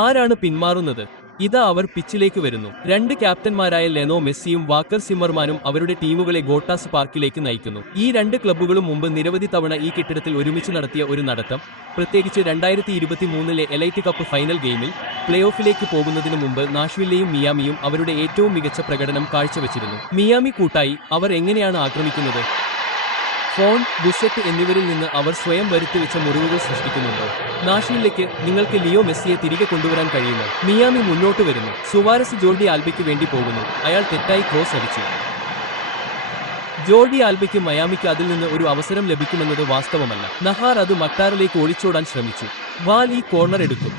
ആരാണ് പിന്മാറുന്നത്? ഇതാ അവർ പിച്ചിലേക്ക് വരുന്നു. രണ്ട് ക്യാപ്റ്റന്മാരായ ലെനോ മെസ്സിയും വാക്കർ സിമ്മർമാനും അവരുടെ ടീമുകളെ ഗോട്ടാസ് പാർക്കിലേക്ക് നയിക്കുന്നു. ഈ രണ്ട് ക്ലബ്ബുകളും മുമ്പ് നിരവധി തവണ ഈ കെട്ടിടത്തിൽ ഒരുമിച്ച് നടത്തിയ ഒരു നടത്തം, പ്രത്യേകിച്ച് 2023 എലൈറ്റ് കപ്പ് ഫൈനൽ ഗെയിമിൽ പ്ലേ ഓഫിലേക്ക് പോകുന്നതിനു മുമ്പ് നാഷ്വില്ലെയും മിയാമിയും അവരുടെ ഏറ്റവും മികച്ച പ്രകടനം കാഴ്ചവെച്ചിരുന്നു. മിയാമി കൂട്ടായി അവർ എങ്ങനെയാണ് ആക്രമിക്കുന്നത്? ഫോൺ, ബുസെറ്റ് എന്നിവരിൽ നിന്ന് അവർ സ്വയം വരുത്തിവെച്ച മുറിവുകൾ സൃഷ്ടിക്കുന്നുണ്ടോ? നാഷ്വില്ലേക്ക് നിങ്ങൾക്ക് ലിയോ മെസ്സിയെ തിരികെ കൊണ്ടുവരാൻ കഴിയുമോ? മിയാമി മുന്നോട്ട് വരുന്നു. സുവാരസ് ജോർഡി ആൽബയ്ക്ക് വേണ്ടി പോകുന്നു. അയാൾ തെറ്റായി ക്രോസ് അടിച്ചു. ജോർഡി ആൽബയ്ക്ക് മയാമിക്ക് അതിൽ നിന്ന് ഒരു അവസരം ലഭിക്കുമെന്നത് വാസ്തവമല്ല. നഹാർ അത് മക്ടാറിലേക്ക് ഒളിച്ചോടാൻ ശ്രമിച്ചു. വാൽ ഈ കോർണർ എടുക്കും.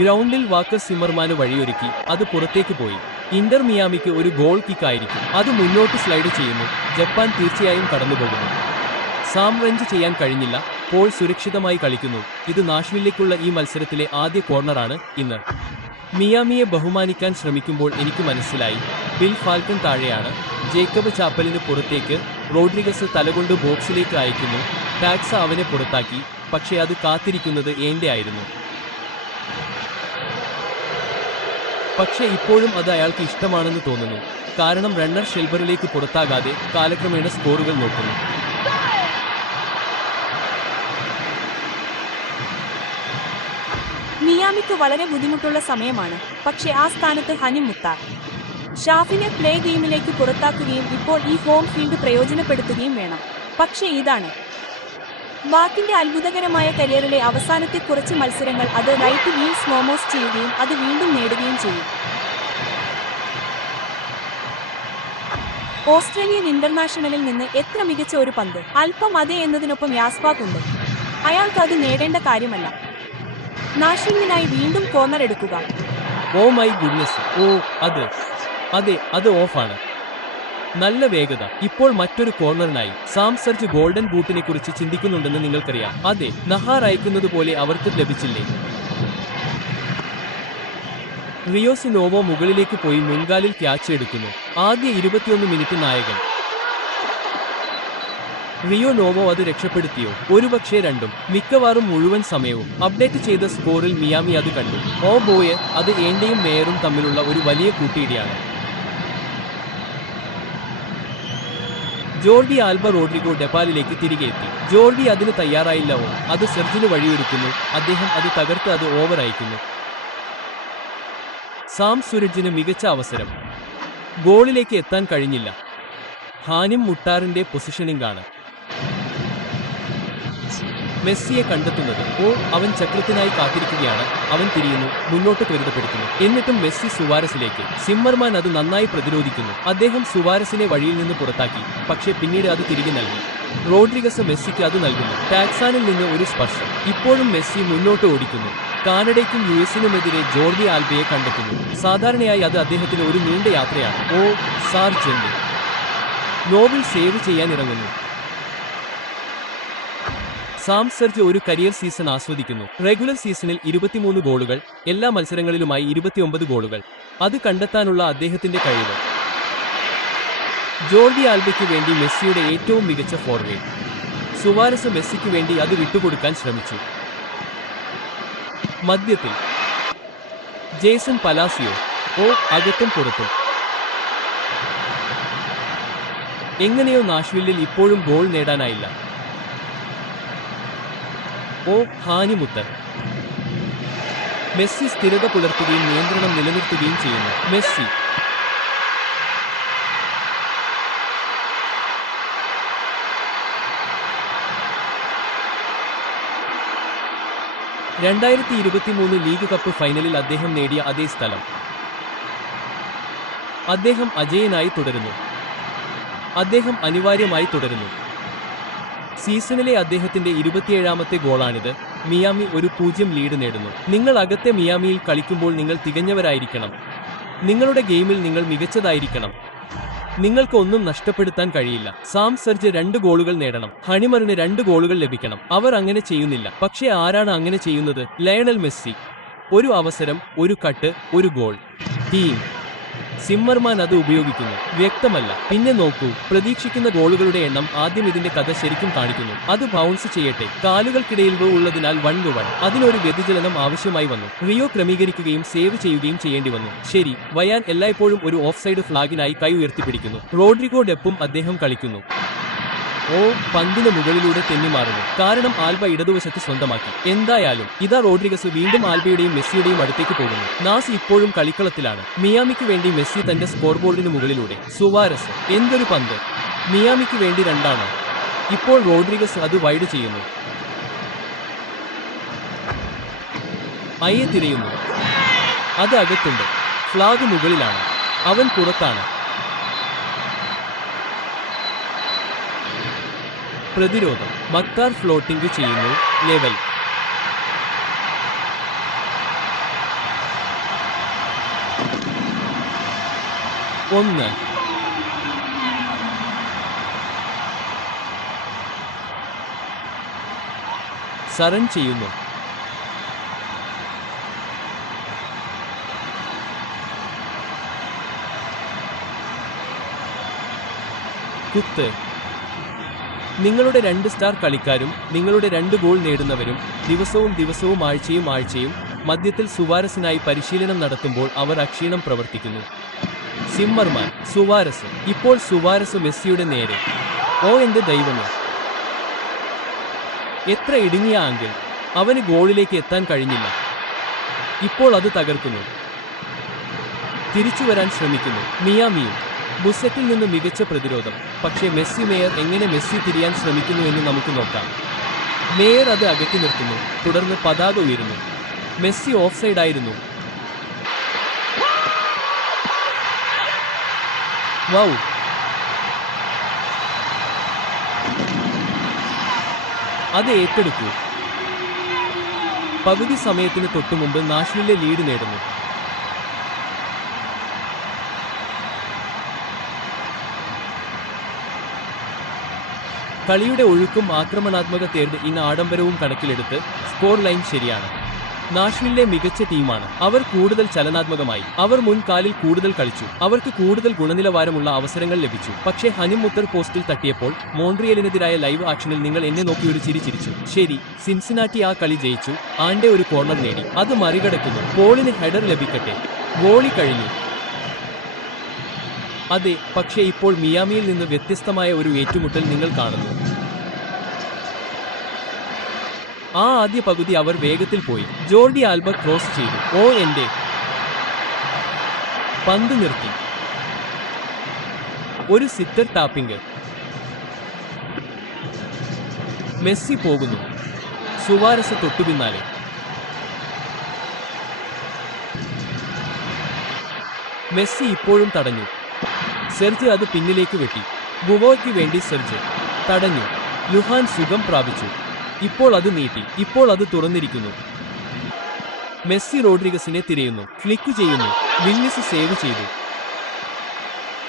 ഗ്രൗണ്ടിൽ വാക്കർ സിമ്മർമാന് വഴിയൊരുക്കി. അത് പുറത്തേക്ക് പോയി. ഇന്റർ മിയാമിക്ക് ഒരു ഗോൾ കിക്ക് ആയിരിക്കും. അത് മുന്നോട്ട് സ്ലൈഡ് ചെയ്യുന്നു. ജപ്പാൻ തീർച്ചയായും കടന്നുപോകുന്നു. സാം റഞ്ച് ചെയ്യാൻ കഴിഞ്ഞില്ല. പോൾ സുരക്ഷിതമായി കളിക്കുന്നു. ഇത് നാഷ്വില്ലേക്കുള്ള ഈ മത്സരത്തിലെ ആദ്യ കോർണറാണ്. ഇന്ന് മിയാമിയെ ബഹുമാനിക്കാൻ ശ്രമിക്കുമ്പോൾ എനിക്ക് മനസ്സിലായി, ബിൽ ഫാൽക്കൺ താഴെയാണ്. ജേക്കബ് ചാപ്പലിന് പുറത്തേക്ക്. റോഡ്രിഗസ് തലകൊണ്ട് ബോക്സിലേക്ക് അയക്കുന്നു. ടാക്സ അവനെ പുറത്താക്കി. പക്ഷേ അത് കാത്തിരിക്കുന്നത് ഏന്റെ ആയിരുന്നു. പക്ഷേ ഇപ്പോഴും അത് അയാൾക്ക് ഇഷ്ടമാണെന്ന് തോന്നുന്നു. കാരണം റണ്ണർ ഷെൽബറിലേക്ക് പുറത്താകാതെ കാലക്രമേണ സ്കോറുകൾ നോക്കുന്നു. മിയാമിക്ക് വളരെ ബുദ്ധിമുട്ടുള്ള സമയമാണ്. പക്ഷേ ആ സ്ഥാനത്ത് ഹനി മുത്താർ ഷാഫിനെ പ്ലേ ഗെയിമിലേക്ക് പുറത്താക്കുകയും ഇപ്പോൾ ഈ ഹോം ഫീൽഡ് പ്രയോജനപ്പെടുത്തുകയും വേണം. പക്ഷേ ഇതാണ് ബാക്കിന്റെ അത്ഭുതകരമായ കരിയറിലെ അവസാനത്തെ കുറച്ച് മത്സരങ്ങൾ. അത് റൈറ്റ് വീൽ സ്ലോമോസ് ചെയ്യുകയും അത് വീണ്ടും നേടുകയും ചെയ്യും. ഓസ്ട്രേലിയൻ ഇന്റർനാഷണലിൽ നിന്ന് എത്ര മികച്ച ഒരു പന്ത്! അല്പം അതെ എന്നതിനൊപ്പം യാസ്പാക് ഉണ്ട്. അയാൾക്ക് അത് നേടേണ്ട കാര്യമല്ല. നാഷിങ്ങിനായി വീണ്ടും കോർണർ എടുക്കുക. Oh my goodness! ഓ അതെ, അത് ഓഫാണ്. നല്ല വേഗത. ഇപ്പോൾ മറ്റൊരു കോർണറിനായി സാം സർജ് ഗോൾഡൻ ബൂട്ടിനെ കുറിച്ച് ചിന്തിക്കുന്നുണ്ടെന്ന് നിങ്ങൾക്കറിയാം. അതെ, നഹാർ അയക്കുന്നത് പോലെ അവർക്ക് ലഭിച്ചില്ലേ? റിയോസിനോവോ മുകളിലേക്ക് പോയി മുൻകാലിൽ ക്യാച്ച് എടുക്കുന്നു. ആദ്യ 21 മിനിറ്റ് നായകൻ റിയോ നോവോ അത് രക്ഷപ്പെടുത്തിയോ? ഒരുപക്ഷേ രണ്ടും, മിക്കവാറും മുഴുവൻ സമയവും. അപ്ഡേറ്റ് ചെയ്ത സ്കോറിൽ മിയാമി അത് കണ്ടു. ഓ ബോയ്, അത് ഏന്റെയും മേയറും തമ്മിലുള്ള ഒരു വലിയ കൂട്ടിയിടിയാണ്. ജോർഡി ആൽബ റോഡ്രിഗോ ഡെപാലിലേക്ക് തിരികെ എത്തി. ജോർഡി അതിന് തയ്യാറായില്ലവോ? അത് സെർജിന് വഴിയൊരുക്കുന്നു. അദ്ദേഹം അത് തകർത്ത് അത് ഓവർ അയക്കുന്നു. സാം സുരജിന് മികച്ച അവസരം. ഗോളിലേക്ക് എത്താൻ കഴിഞ്ഞില്ല. ഹാനിം മുട്ടാറിന്റെ പൊസിഷനിംഗ് ആണ് മെസ്സിയെ കണ്ടെത്തുന്നത്. ഓ, അവൻ ചക്രത്തിനായി കാത്തിരിക്കുകയാണ്. അവൻ തിരിയുന്നു, മുന്നോട്ട് ത്വരിതപ്പെടുത്തുന്നു. എന്നിട്ടും മെസ്സി സുവാരസിലേക്ക്. സിമ്മർമാൻ അത് നന്നായി പ്രതിരോധിക്കുന്നു. അദ്ദേഹം സുവാരസിനെ വഴിയിൽ നിന്ന് പുറത്താക്കി. പക്ഷേ പിന്നീട് അത് തിരികെ നൽകി. റോഡ്രിഗസ് മെസ്സിക്ക് അത് നൽകുന്നു. ടാക്സാനിൽ നിന്ന് ഒരു സ്പർശം. ഇപ്പോഴും മെസ്സി മുന്നോട്ട് ഓടിക്കുന്നു. കാനഡയ്ക്കും യുഎസിനുമെതിരെ ജോർഡി ആൽബയെ കണ്ടെത്തുന്നു. സാധാരണയായി അത് അദ്ദേഹത്തിന് ഒരു നീണ്ട യാത്രയാണ്. ഓ, സാർജന്റ് നോബിൾ സേവ് ചെയ്യാൻ ഇറങ്ങുന്നു. സാം സർജ് ഒരു കരിയർ സീസൺ ആസ്വദിക്കുന്നു. റെഗുലർ സീസണിൽ 23 ഗോളുകൾ, എല്ലാ മത്സരങ്ങളിലുമായി 29 ഗോളുകൾ. അത് കണ്ടെത്താനുള്ള അദ്ദേഹത്തിന്റെ കഴിവ്. ജോർഡി ആൽബയ്ക്ക് വേണ്ടി മെസ്സിയുടെ ഏറ്റവും മികച്ച ഫോർവേഡ്. സുവാരസ് മെസ്സിക്ക് വേണ്ടി അത് വിട്ടുകൊടുക്കാൻ ശ്രമിച്ചു. മധ്യത്തിൽ ജേസൺ പലാസിയോ. ഓ, അകത്തും പുറത്തും. എങ്ങനെയോ നാഷ്വില്ലിൽ ഇപ്പോഴും ഗോൾ നേടാനായില്ല. ഓ, ഹാനി മുത്തർ. മെസ്സി സ്ഥിരത പുലർത്തുകയും നിയന്ത്രണം നിലനിർത്തുകയും ചെയ്യുന്നു. മെസ്സി 2023 ലീഗ് കപ്പ് ഫൈനലിൽ അദ്ദേഹം നേടിയ അതേ സ്ഥലം. അദ്ദേഹം അജേയനായി തുടരുന്നു. അദ്ദേഹം അനിവാര്യമായി തുടരുന്നു. സീസണിലെ അദ്ദേഹത്തിന്റെ 27ാമത്തെ ഗോളാണിത്. മിയാമി ഒരു 0 ലീഡ് നേടുന്നു. നിങ്ങൾ അകത്തെ മിയാമിയിൽ കളിക്കുമ്പോൾ നിങ്ങൾ തികഞ്ഞവരായിരിക്കണം. നിങ്ങളുടെ ഗെയിമിൽ നിങ്ങൾ മികച്ചതായിരിക്കണം. നിങ്ങൾക്ക് ഒന്നും നഷ്ടപ്പെടുത്താൻ കഴിയില്ല. സാം സർജ് 2 ഗോളുകൾ നേടണം. ഹണിമറിന് 2 ഗോളുകൾ ലഭിക്കണം. അവർ അങ്ങനെ ചെയ്യുന്നില്ല. പക്ഷേ ആരാണ് അങ്ങനെ ചെയ്യുന്നത്? Lionel Messi. ഒരു അവസരം, ഒരു കട്ട്, ഒരു ഗോൾ. ടീം സിമ്മർമാൻ അത് ഉപയോഗിക്കുന്നു. വ്യക്തമല്ല. പിന്നെ നോക്കൂ, പ്രതീക്ഷിക്കുന്ന ഗോളുകളുടെ എണ്ണം. ആദ്യം ഇതിന്റെ കഥ ശരിക്കും കാണിക്കുന്നു. അത് ബൗൺസ് ചെയ്യട്ടെ. കാലുകൾക്കിടയിൽ ഉള്ളതിനാൽ 1-1. അതിനൊരു വ്യതിചലനം ആവശ്യമായി വന്നു. റിയോ ക്രമീകരിക്കുകയും സേവ് ചെയ്യുകയും ചെയ്യേണ്ടി വന്നു. ശരി, വയാൻ എല്ലായ്പ്പോഴും ഒരു ഓഫ്സൈഡ് ഫ്ലാഗിനായി കൈ ഉയർത്തിപ്പിടിക്കുന്നു. റോഡ്രിഗോ ഡെപ്പും അദ്ദേഹം കളിക്കുന്നു. ഓ, പന്തിന് മുകളിലൂടെ തെന്നിമാറുന്നു. കാരണം ആൽബ ഇടതുവശത്ത് സ്വന്തമാക്കി. എന്തായാലും ഇതാ റോഡ്രിഗസ് വീണ്ടും ആൽബയുടെയും മെസ്സിയുടെയും അടുത്തേക്ക് പോകുന്നു. നാസ് ഇപ്പോഴും കളിക്കളത്തിലാണ്. മിയാമിക്ക് വേണ്ടി മെസ്സി തന്റെ സ്കോർബോർഡിന് മുകളിലൂടെ. സുവാരസ്, എന്തൊരു പന്ത്! മിയാമിക്ക് വേണ്ടി 2 ഇപ്പോൾ റോഡ്രിഗസ് അത് വൈഡ് ചെയ്യുന്നു. അയെ തിരയുന്നു. അത് അകത്തുണ്ട്. ഫ്ലാഗ് മുകളിലാണ്. അവൻ പുറത്താണ്. പ്രതിരോധം. മക്താർ ഫ്ലോട്ടിംഗ് ചെയ്യുന്നു. ലെവൽ. ഒന്ന്. സറൺ ചെയ്യുന്നു. കുത്ത്. നിങ്ങളുടെ 2 സ്റ്റാർ കളിക്കാരും നിങ്ങളുടെ 2 ഗോൾ നേടുന്നവരും ദിവസവും ആഴ്ചയും മധ്യത്തിൽ സുവാരസിനായി പരിശീലനം നടത്തുമ്പോൾ അവർ അക്ഷീണം പ്രവർത്തിക്കുന്നു. സിമ്മർമാൻ. സുവാരസ്. ഇപ്പോൾ സുവാരസ് മെസ്സിയുടെ നേരെ. ഓ എന്റെ ദൈവമേ, എത്ര ഇടുങ്ങിയ ആംഗിൾ! അവന് ഗോളിലേക്ക് എത്താൻ കഴിഞ്ഞില്ല. ഇപ്പോൾ അത് തകർക്കുന്നു. തിരിച്ചുവരാൻ ശ്രമിക്കുന്നു. മിയാമിയും. ബുസറ്റിൽ നിന്ന് മികച്ച പ്രതിരോധം. പക്ഷേ മെസ്സി മേയർ എങ്ങനെ മെസ്സി തിരിയാൻ ശ്രമിക്കുന്നു എന്ന് നമുക്ക് നോക്കാം. മേയർ അത് അകറ്റി നിർത്തുന്നു. തുടർന്ന് പതാക ഉയരുന്നു. മെസ്സി ഓഫ്സൈഡായിരുന്നു. വൗ! അത് ഏറ്റെടുക്കൂ. പകുതി സമയത്തിന് തൊട്ടുമുമ്പ് നാഷ്വില്ലെ ലീഡ് നേടുന്നു. കളിയുടെ ഒഴുക്കും ആക്രമണാത്മക തേർഡ് ഇൻ ആഡംബരവും കണക്കിലെടുത്ത് സ്കോർ ലൈൻ ശരിയാണ്. നാഷ്വില്ലെ മികച്ച ടീമാണ്. അവർ കൂടുതൽ ചലനാത്മകമായി. അവർ മുൻകാലിൽ കൂടുതൽ കളിച്ചു. അവർക്ക് കൂടുതൽ ഗുണനിലവാരമുള്ള അവസരങ്ങൾ ലഭിച്ചു. പക്ഷേ ഹനിം മുത്തർ പോസ്റ്റിൽ തട്ടിയപ്പോൾ മോൺട്രിയലിനെതിരായ ലൈവ് ആക്ഷനിൽ നിങ്ങൾ എന്നെ നോക്കി ഒരു ചിരി ചിരിച്ചു. ശരി, സിൻസിനാറ്റി ആ കളി ജയിച്ചു. ആൻഡെ ഒരു കോർണർ നേടി. അത് മറികടക്കുന്നു. പോളിന് ഹെഡർ ലഭിക്കട്ടെ. ഗോളി കഴിഞ്ഞു. അതെ, പക്ഷേ ഇപ്പോൾ മിയാമിയിൽ നിന്ന് വ്യത്യസ്തമായ ഒരു ഏറ്റുമുട്ടൽ നിങ്ങൾ കാണുന്നു. ആ ആദ്യ പകുതി അവർ വേഗത്തിൽ പോയി. ജോർഡി ആൽബ ക്രോസ് ചെയ്തു. ഓ എന്റെ! പന്ത് നിർത്തി. ഒരു സിറ്റർ ടാപ്പിംഗ്. മെസ്സി പോകുന്നു. സുവാരസ് തൊട്ടുപിന്നാലെ. മെസ്സി ഇപ്പോഴും തടഞ്ഞു. സെർജ് അത് പിന്നിലേക്ക് വെട്ടി. ബുവോയ്ക്ക് വേണ്ടി സെർജ് തടഞ്ഞു. ലുഹാൻ സുഖം പ്രാപിച്ചു. ഇപ്പോൾ അത് നീട്ടി. ഇപ്പോൾ അത് തുറന്നിരിക്കുന്നു. മെസ്സി റോഡ്രിഗസിനെ തിരയുന്നു. ഫ്ലിക്ക് ചെയ്യുന്നു. വില്ലിസ് സേവ് ചെയ്തു.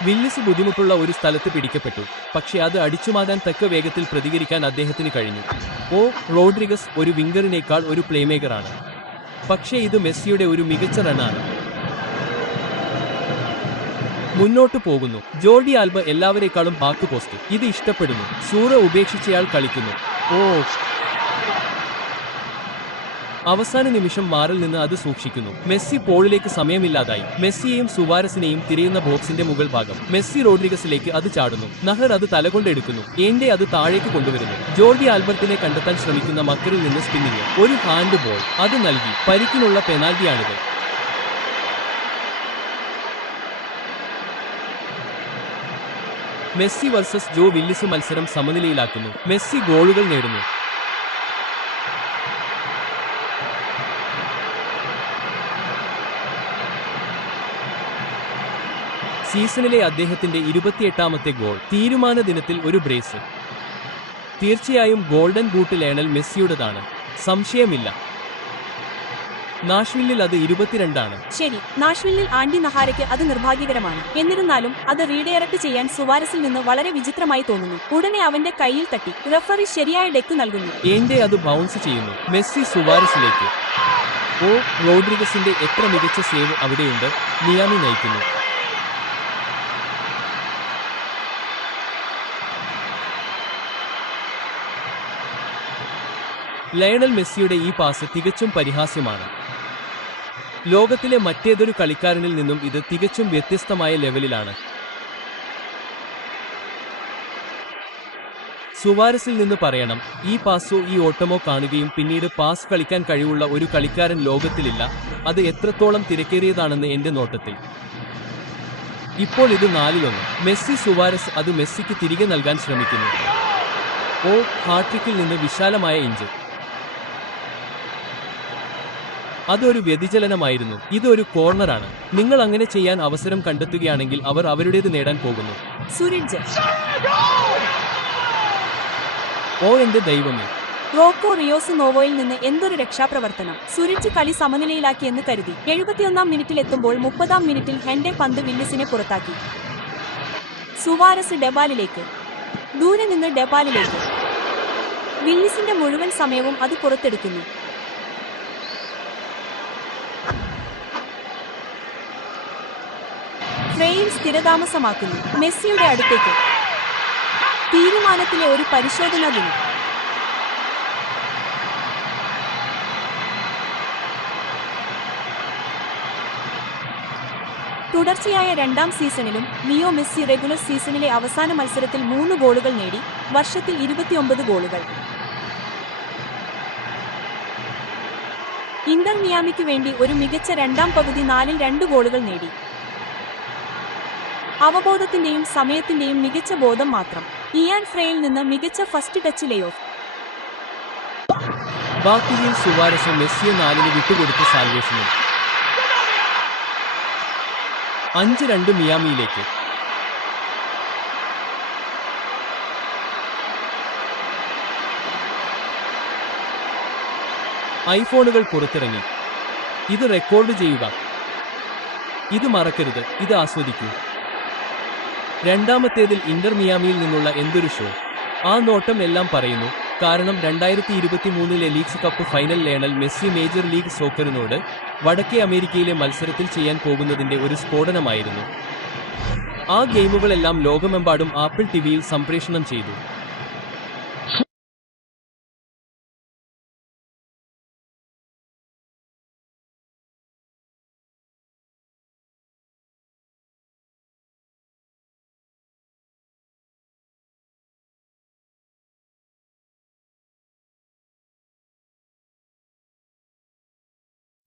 വില്ലിസ് ബുദ്ധിമുട്ടുള്ള ഒരു സ്ഥലത്ത് പിടിക്കപ്പെട്ടു. പക്ഷേ അത് അടിച്ചുമാറ്റാൻ തക്ക വേഗത്തിൽ പ്രതികരിക്കാൻ അദ്ദേഹത്തിന് കഴിഞ്ഞു. ഓ, റോഡ്രിഗസ് ഒരു വിംഗറിനേക്കാൾ ഒരു പ്ലേമേക്കറാണ്. പക്ഷേ ഇത് മെസ്സിയുടെ ഒരു മികച്ച റണ്ണാണ്. മുന്നോട്ടു പോകുന്നു. ജോർഡി ആൽബ എല്ലാവരേക്കാളും ബാക്ക് പോസ്റ്റ്. ഇത് ഇഷ്ടപ്പെടുന്നു. സൂറ ഉപേക്ഷിച്ചയാൾ കളിക്കുന്നു. ഓ! അവസാന നിമിഷം മാറിൽ നിന്ന് അത് സൂക്ഷിക്കുന്നു. മെസ്സി പോളിലേക്ക് സമയമില്ലാതായി. മെസ്സിയെയും സുവാരസിനെയും തിരയുന്ന ബോക്സിന്റെ മുകൾ ഭാഗം. മെസ്സി റോഡ്രിഗസിലേക്ക് അത് ചാടുന്നു. നഹർ അത് തലകൊണ്ടെടുക്കുന്നു. എന്റെ അത് താഴേക്ക് കൊണ്ടുവരുന്നു. ജോർഡി ആൽബർട്ടിനെ കണ്ടെത്താൻ ശ്രമിക്കുന്ന മക്കറിൽ നിന്ന് സ്പിന്നിങ്. ഒരു ഹാൻഡ് ബോൾ. അത് നൽകി. പരിക്കിനുള്ള പെനാൽറ്റിയാണിത്. മെസ്സി വേഴ്സസ് ജോ വില്ലിസ് മത്സരം സമനിലയിലാക്കുന്നു. മെസ്സി ഗോളുകൾ നേടുന്നു. സീസണിലെ അദ്ദേഹത്തിന്റെ 28ാമത്തെ ഗോൾ. തീരുമാന ദിനത്തിൽ ഒരു ബ്രേസ്. തീർച്ചയായും ഗോൾഡൻ ബൂട്ട് ലയണൽ മെസ്സിയുടേതാണ്. സംശയമില്ല. നാഷ്വില്ലിൽ അത് 22 ശരി, നാഷ്വില്ലിൽ ആൻഡി നഹാരയ്ക്ക് അത് നിർഭാഗ്യകരമാണ്. എന്നിരുന്നാലും അത് റീഡയറക്ട് ചെയ്യാൻ സുവാരസിൽ നിന്ന് വളരെ വിചിത്രമായി തോന്നുന്നു. ഉടനെ അവന്റെ കയ്യിൽ തട്ടി. റഫറി ശരിയായ ഡെക്ക് നൽകുന്നു. എന്റെ അത് ബൗൺസ് ചെയ്യുന്നു. മെസ്സി സുവാരസിലേക്ക്. ഓ, റോഡ്രിഗസിന്റെ എത്ര മികച്ച സേവ് അവിടെയുണ്ട്. മിയാമി നയിക്കുന്നു. ലയണൽ മെസ്സിയുടെ ഈ പാസ് തികച്ചും പരിഹാസ്യമാണ്. ലോകത്തിലെ മറ്റേതൊരു കളിക്കാരനിൽ നിന്നും ഇത് തികച്ചും വ്യത്യസ്തമായ ലെവലിലാണ്. സുവാരസിൽ നിന്ന് പറയണം, ഈ പാസോ ഈ ഓട്ടമോ കാണുകയും പിന്നീട് പാസ് കളിക്കാൻ കഴിവുള്ള ഒരു കളിക്കാരൻ ലോകത്തിലില്ല. അത് എത്രത്തോളം തിരക്കേറിയതാണെന്ന് എന്റെ നോട്ടത്തിൽ. ഇപ്പോൾ ഇത് 4-1. മെസ്സി സുവാരസ് അത് മെസ്സിക്ക് തിരികെ നൽകാൻ ശ്രമിക്കുന്നു. ഓ, ഹാട്രിക്കിൽ നിന്ന് വിശാലമായ ഇഞ്ച്. അതൊരു വ്യതിചലനമായിരുന്നു. ഇതൊരു കോർണറാണ്. നിങ്ങൾ അങ്ങനെ ചെയ്യാൻ അവസരം കണ്ടെത്തുകയാണെങ്കിൽ അവർ അവരുടേത് നേടാൻ പോകുന്നു. സുരിജ്. ഓ എന്റെ ദൈവമേ! റോക്കോ റിയോസ് നോവോയിൽ നിന്ന് എന്തൊരു രക്ഷാപ്രവർത്തനം! സുരിജ് കളി സമനിലയിലാക്കിയെന്ന് കരുതി 71-ാം മിനിറ്റിൽ എത്തുമ്പോൾ 30-ാം മിനിറ്റിൽ ഹെൻഡെ പന്ത് വില്ലിസിനെ പുറത്താക്കി. സുവാരസ് ഡെബാലിലേക്ക്. ദൂരെ നിന്ന് ഡെബാലിലേക്ക്. വില്ലിസിന്റെ മുഴുവൻ സമയവും അത് പുറത്തെടുക്കുന്നു. ഫ്രെയിൽ സ്ഥിരതാമസമാക്കുന്നു. മെസ്സിയുടെ അടുത്തേക്ക്. തീരുമാനത്തിലെ ഒരു പരിശോധനാ ദിനം. തുടർച്ചയായ 2ാം സീസണിലും ലിയോ മെസ്സി റെഗുലർ സീസണിലെ അവസാന മത്സരത്തിൽ 3 ഗോളുകൾ നേടി. വർഷത്തിൽ 29 ഗോളുകൾ. ഇന്റർ മിയാമിക്ക് വേണ്ടി ഒരു മികച്ച 2ാം പകുതി 4-ൽ 2 ഗോളുകൾ നേടി. അവബോധത്തിന്റെയും സമയത്തിന്റെയും മികച്ച ബോധം മാത്രം. ഇയാൻ ഫ്രെയിൽ നിന്ന് മികച്ച ഫസ്റ്റ് ടച്ച് ലേ ഓഫ്. ബാക്കിയിൽ സുവാരസ് മെസ്സിയെ 4-ന് വിട്ടുകൊടുത്ത് സാൽവേഷനിൽ. 5-2 മിയാമിയിലേക്ക്. ഐഫോണുകൾ പുറത്തിറങ്ങി. ഇത് റെക്കോർഡ് ചെയ്യുക. ഇത് മറക്കരുത്. ഇത് ആസ്വദിക്കൂ. രണ്ടാമത്തേതിൽ ഇന്റർ മിയാമിയിൽ നിന്നുള്ള എന്തൊരു ഷോ! ആ നോട്ടം എല്ലാം പറയുന്നു. കാരണം 2023-ലെ leagues cup final Lionel Messi major league സോക്കറിനോട് വടക്കേ അമേരിക്കയിലെ മത്സരത്തിൽ ചെയ്യാൻ പോകുന്നതിന്റെ ഒരു സ്ഫോടനമായിരുന്നു. ആ ഗെയിമുകളെല്ലാം ലോകമെമ്പാടും ആപ്പിൾ ടിവിയിൽ സംപ്രേഷണം ചെയ്തു.